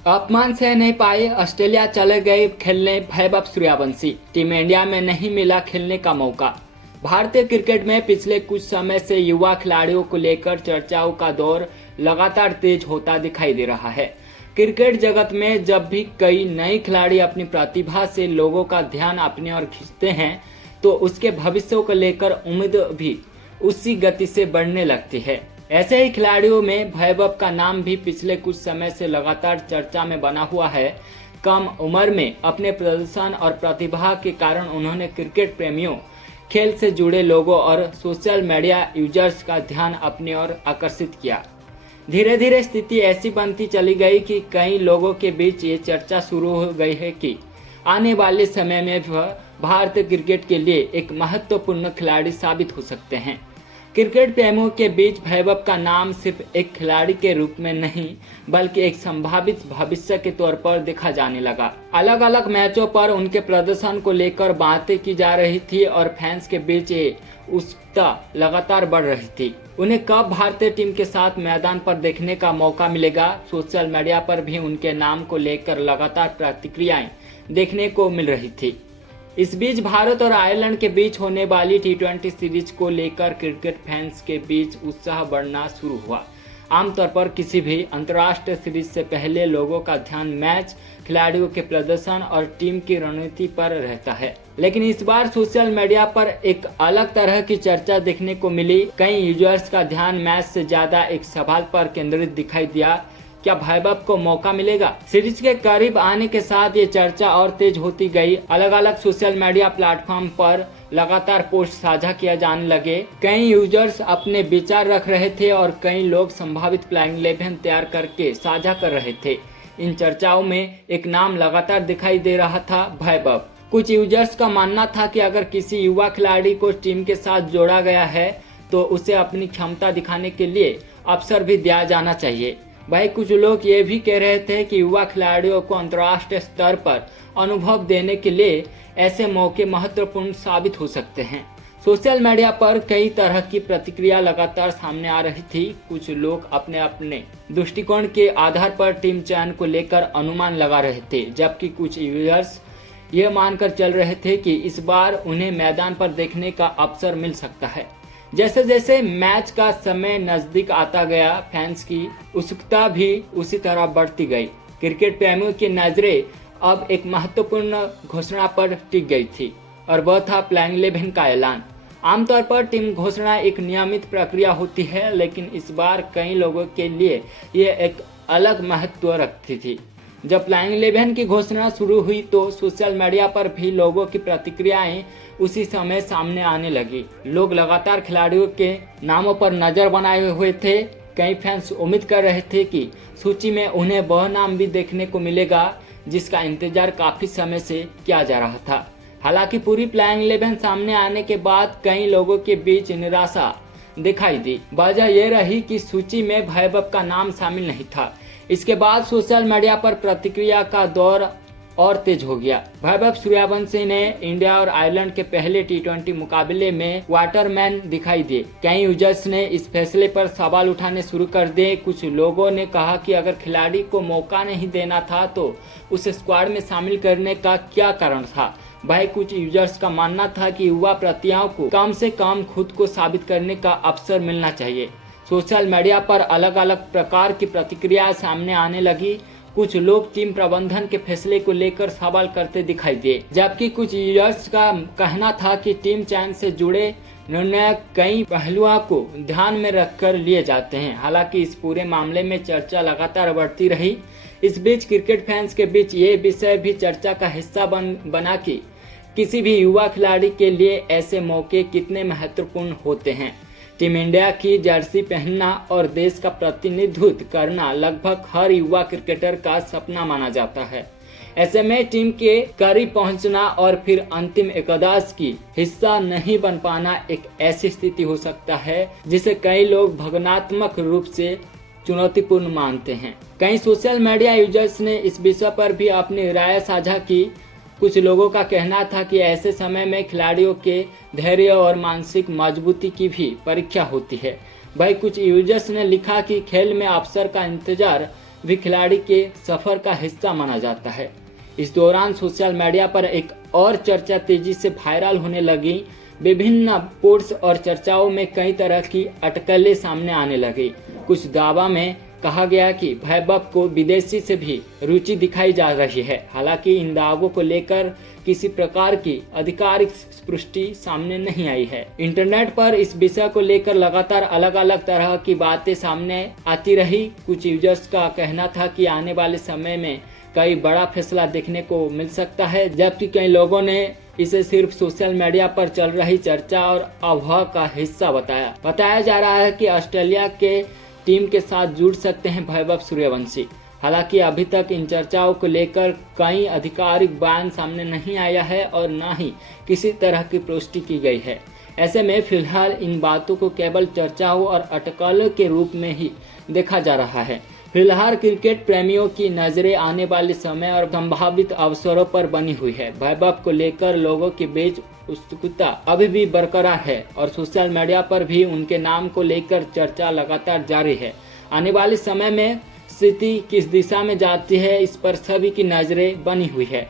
अपमान सह नहीं पाए, ऑस्ट्रेलिया चले गए खेलने वैभव सूर्यवंशी। टीम इंडिया में नहीं मिला खेलने का मौका। भारतीय क्रिकेट में पिछले कुछ समय से युवा खिलाड़ियों को लेकर चर्चाओं का दौर लगातार तेज होता दिखाई दे रहा है। क्रिकेट जगत में जब भी कई नए खिलाड़ी अपनी प्रतिभा से लोगों का ध्यान अपनी ओर खींचते हैं, तो उसके भविष्य को लेकर उम्मीद भी उसी गति से बढ़ने लगती है। ऐसे ही खिलाड़ियों में वैभव का नाम भी पिछले कुछ समय से लगातार चर्चा में बना हुआ है। कम उम्र में अपने प्रदर्शन और प्रतिभा के कारण उन्होंने क्रिकेट प्रेमियों, खेल से जुड़े लोगों और सोशल मीडिया यूजर्स का ध्यान अपनी ओर आकर्षित किया। धीरे धीरे स्थिति ऐसी बनती चली गई कि कई लोगों के बीच ये चर्चा शुरू हो गई है कि आने वाले समय में वह भारतीय क्रिकेट के लिए एक महत्वपूर्ण खिलाड़ी साबित हो सकते हैं। क्रिकेट प्रेमियों के बीच वैभव का नाम सिर्फ एक खिलाड़ी के रूप में नहीं, बल्कि एक संभावित भविष्य के तौर पर देखा जाने लगा। अलग अलग मैचों पर उनके प्रदर्शन को लेकर बातें की जा रही थी और फैंस के बीच ये उत्सुकता लगातार बढ़ रही थी। उन्हें कब भारतीय टीम के साथ मैदान पर देखने का मौका मिलेगा। सोशल मीडिया पर भी उनके नाम को लेकर लगातार प्रतिक्रियाएं देखने को मिल रही थी। इस बीच भारत और आयरलैंड के बीच होने वाली टी20 सीरीज को लेकर क्रिकेट फैंस के बीच उत्साह बढ़ना शुरू हुआ। आमतौर पर किसी भी अंतर्राष्ट्रीय सीरीज से पहले लोगों का ध्यान मैच, खिलाड़ियों के प्रदर्शन और टीम की रणनीति पर रहता है, लेकिन इस बार सोशल मीडिया पर एक अलग तरह की चर्चा देखने को मिली। कई यूजर्स का ध्यान मैच से ज्यादा एक सवाल पर केंद्रित दिखाई दिया, क्या वैभव को मौका मिलेगा। सीरीज के करीब आने के साथ ये चर्चा और तेज होती गई। अलग अलग सोशल मीडिया प्लेटफॉर्म पर लगातार पोस्ट साझा किया जाने लगे। कई यूजर्स अपने विचार रख रहे थे और कई लोग संभावित प्लेइंग 11 तैयार करके साझा कर रहे थे। इन चर्चाओं में एक नाम लगातार दिखाई दे रहा था, वैभव। कुछ यूजर्स का मानना था कि अगर किसी युवा खिलाड़ी को टीम के साथ जोड़ा गया है तो उसे अपनी क्षमता दिखाने के लिए अवसर भी दिया जाना चाहिए। भाई कुछ लोग ये भी कह रहे थे कि युवा खिलाड़ियों को अंतर्राष्ट्रीय स्तर पर अनुभव देने के लिए ऐसे मौके महत्वपूर्ण साबित हो सकते हैं। सोशल मीडिया पर कई तरह की प्रतिक्रिया लगातार सामने आ रही थी। कुछ लोग अपने अपने दृष्टिकोण के आधार पर टीम चयन को लेकर अनुमान लगा रहे थे, जबकि कुछ यूजर्स ये मानकर चल रहे थे कि इस बार उन्हें मैदान पर देखने का अवसर मिल सकता है। जैसे जैसे मैच का समय नजदीक आता गया, फैंस की उत्सुकता भी उसी तरह बढ़ती गई। क्रिकेट प्रेमियों की नजरें अब एक महत्वपूर्ण घोषणा पर टिक गई थी और वह था प्लेइंग 11 का ऐलान। आमतौर पर टीम घोषणा एक नियमित प्रक्रिया होती है, लेकिन इस बार कई लोगों के लिए ये एक अलग महत्व रखती थी। जब प्लेइंग 11 की घोषणा शुरू हुई तो सोशल मीडिया पर भी लोगों की प्रतिक्रियाएं उसी समय सामने आने लगी। लोग लगातार खिलाड़ियों के नामों पर नजर बनाए हुए थे। कई फैंस उम्मीद कर रहे थे कि सूची में उन्हें वह नाम भी देखने को मिलेगा जिसका इंतजार काफी समय से किया जा रहा था। हालांकि पूरी प्लेइंग 11 सामने आने के बाद कई लोगों के बीच निराशा दिखाई दी। वजह यह रही कि सूची में वैभव का नाम शामिल नहीं था। इसके बाद सोशल मीडिया पर प्रतिक्रिया का दौर और तेज हो गया। वैभव सूर्यवंशी ने इंडिया और आयरलैंड के पहले टी20 मुकाबले में वाटरमैन दिखाई दिए। कई यूजर्स ने इस फैसले पर सवाल उठाने शुरू कर दिए। कुछ लोगों ने कहा कि अगर खिलाड़ी को मौका नहीं देना था तो उसे स्क्वाड में शामिल करने का क्या कारण था। भाई कुछ यूजर्स का मानना था कि युवा प्रतिभाओं को कम से कम खुद को साबित करने का अवसर मिलना चाहिए। सोशल मीडिया पर अलग अलग प्रकार की प्रतिक्रियाएं सामने आने लगी। कुछ लोग टीम प्रबंधन के फैसले को लेकर सवाल करते दिखाई दिए, जबकि कुछ यूजर्स का कहना था कि टीम चयन से जुड़े निर्णय कई पहलुओं को ध्यान में रखकर लिए जाते हैं। हालांकि इस पूरे मामले में चर्चा लगातार बढ़ती रही। इस बीच क्रिकेट फैंस के बीच ये विषय भी चर्चा का हिस्सा बना कि किसी भी युवा खिलाड़ी के लिए ऐसे मौके कितने महत्वपूर्ण होते हैं। टीम इंडिया की जर्सी पहनना और देश का प्रतिनिधित्व करना लगभग हर युवा क्रिकेटर का सपना माना जाता है। ऐसे में टीम के करीब पहुंचना और फिर अंतिम एकादश की हिस्सा नहीं बन पाना एक ऐसी स्थिति हो सकता है जिसे कई लोग भावनात्मक रूप से चुनौतीपूर्ण मानते हैं। कई सोशल मीडिया यूजर्स ने इस विषय पर भी अपनी राय साझा की। कुछ लोगों का कहना था कि ऐसे समय में खिलाड़ियों के धैर्य और मानसिक मजबूती की भी परीक्षा होती है। भाई कुछ यूजर्स ने लिखा कि खेल में अवसर का इंतजार भी खिलाड़ी के सफर का हिस्सा माना जाता है। इस दौरान सोशल मीडिया पर एक और चर्चा तेजी से वायरल होने लगी। विभिन्न पोस्ट और चर्चाओं में कई तरह की अटकलें सामने आने लगी। कुछ दावा में कहा गया कि वैभव को विदेशी से भी रुचि दिखाई जा रही है। हालांकि इन दावों को लेकर किसी प्रकार की आधिकारिक पुष्टि सामने नहीं आई है। इंटरनेट पर इस विषय को लेकर लगातार अलग अलग तरह की बातें सामने आती रही। कुछ यूजर्स का कहना था कि आने वाले समय में कई बड़ा फैसला देखने को मिल सकता है, जबकि कई लोगों ने इसे सिर्फ सोशल मीडिया पर चल रही चर्चा और अफवाह का हिस्सा बताया जा रहा है कि ऑस्ट्रेलिया के टीम के साथ जुड़ सकते हैं वैभव सूर्यवंशी। हालांकि अभी तक इन चर्चाओं को लेकर कई आधिकारिक बयान सामने नहीं आया है और न ही किसी तरह की पुष्टि की गई है। ऐसे में फिलहाल इन बातों को केवल चर्चाओं और अटकलों के रूप में ही देखा जा रहा है। फिलहाल क्रिकेट प्रेमियों की नजरें आने वाले समय और संभावित अवसरों पर बनी हुई है। वैभव को लेकर लोगों के बीच उत्सुकता अभी भी बरकरार है और सोशल मीडिया पर भी उनके नाम को लेकर चर्चा लगातार जारी है। आने वाले समय में स्थिति किस दिशा में जाती है, इस पर सभी की नजरें बनी हुई है।